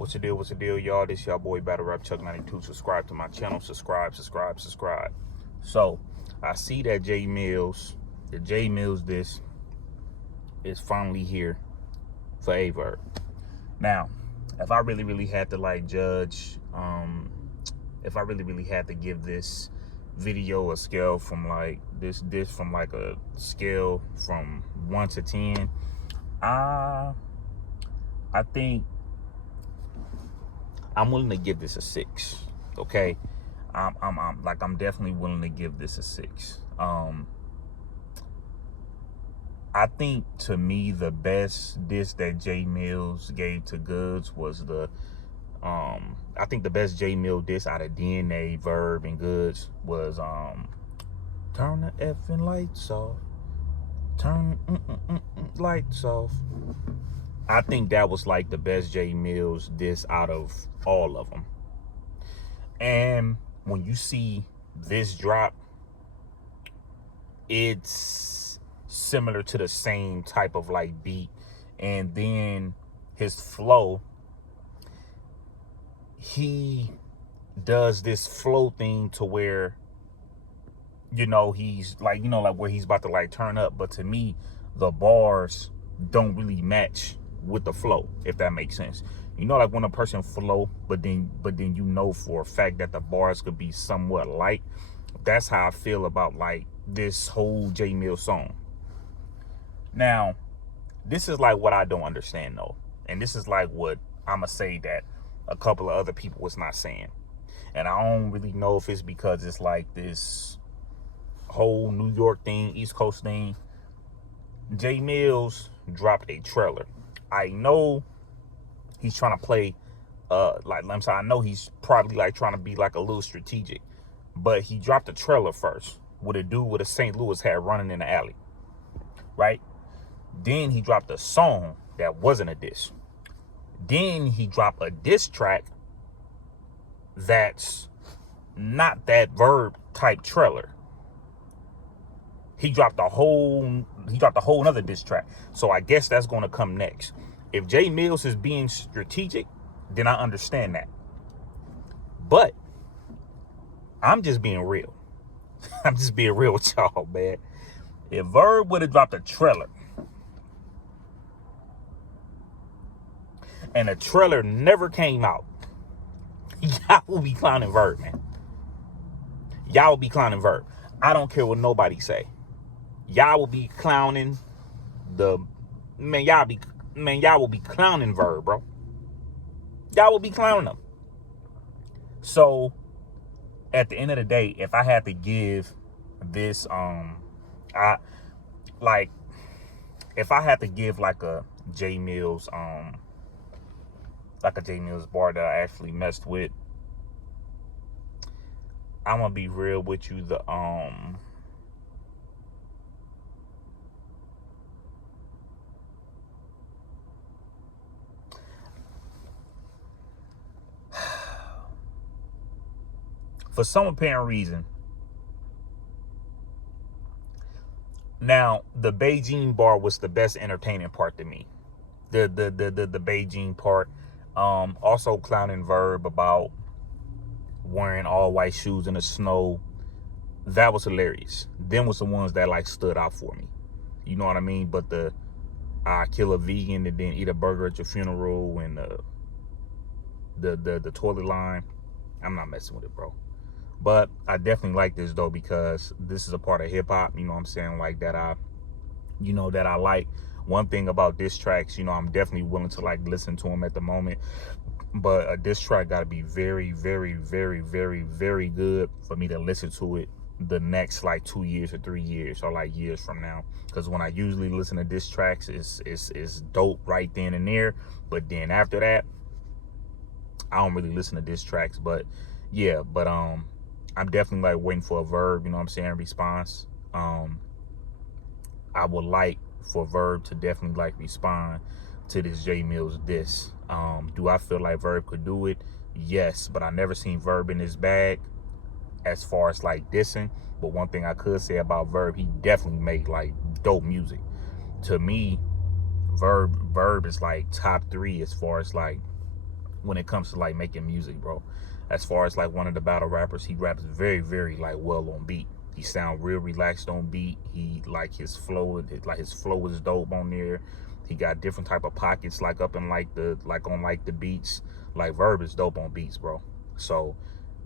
What's the deal? What's the deal, y'all? This y'all boy Battle Rap Chuck 92. Subscribe to my channel. Subscribe. So I see that the J Mills this is finally here for a verb. Now, if I really had to like judge, if I really had to give this video a scale from like this from like a scale from 1 to 10, I think I'm willing to give this a 6. Okay, I'm definitely willing to give this a 6. I think to me the best diss that J Mills gave to Goods was I think the best J Mill diss out of DNA, Verb, and Goods was turn the effing lights off. Turn lights off. I think that was like the best J Mills diss out of all of them. And when you see this drop, it's similar to the same type of like beat, and then his flow, he does this flow thing to where, he's like, like where he's about to like turn up, but to me the bars don't really match with the flow, if that makes sense. Like when a person flow, but then for a fact that the bars could be somewhat light. That's how I feel about like this whole J Mill song. Now, this is like what I don't understand though, and this is like what I'ma say that a couple of other people was not saying, and I don't really know if it's because it's like this whole New York thing, East Coast thing. J Mills dropped a trailer. I know he's trying to play, I know he's probably like trying to be like a little strategic, but he dropped a trailer first with a dude with a St. Louis hat running in the alley, right? Then he dropped a song that wasn't a diss. Then he dropped a diss track that's not that Verb type trailer. He dropped a whole other diss track. So I guess that's going to come next. If J Mills is being strategic, then I understand that. But I'm just being real. I'm just being real with y'all, man. If Verb would have dropped a trailer and the trailer never came out, y'all will be clowning Verb, man. Y'all will be clowning Verb. I don't care what nobody say. Y'all will be clowning y'all will be clowning Verb, bro. Y'all will be clowning them. So at the end of the day, if I had to give this, if I had to give like a J Mills, bar that I actually messed with, I'm gonna be real with you. For some apparent reason, now the Beijing bar was the best entertaining part to me. The Beijing part, also clowning Verb about wearing all white shoes in the snow. That was hilarious. Them was the ones that like stood out for me. You know what I mean? But the I kill a vegan and then eat a burger at your funeral, and the toilet line, I'm not messing with it, bro. But I definitely like this though, because this is a part of hip hop, you know what I'm saying, like that I like. One thing about diss tracks, I'm definitely willing to like listen to them at the moment, but a diss track got to be very, very, very, very, very good for me to listen to it the next like 2 years or 3 years or like years from now. Because when I usually listen to diss tracks, it's dope right then and there, but then after that, I don't really listen to diss tracks. But yeah, I'm definitely like waiting for a Verb, response. I would like for Verb to definitely like respond to this J Mills diss. Do I feel like Verb could do it? Yes, but I never seen Verb in his bag as far as like dissing. But one thing I could say about Verb, he definitely made like dope music. To me, Verb is like top 3 as far as like when it comes to like making music, bro. As far as like one of the battle rappers, he raps very, very like well on beat. He sound real relaxed on beat. He like his flow is dope on there. He got different type of pockets like up in like the beats. Like Verb is dope on beats, bro. So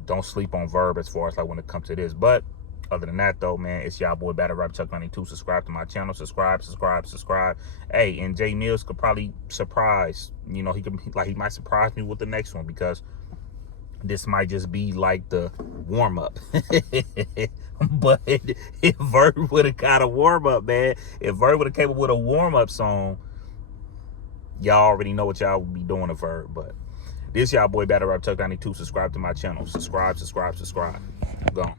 don't sleep on Verb as far as like when it comes to this. But other than that though, man, it's y'all boy Battle Rap Chuck 92. Subscribe to my channel. Subscribe. Hey, and Jay Mills could probably surprise. You know, he might surprise me with the next one, because this might just be like the warm up. But if Verb would have got a warm up, man, if Verb would have came up with a warm up song, y'all already know what y'all would be doing to Verb. But this y'all boy Battle Rap Chuck 92. Subscribe to my channel. Subscribe. Gone.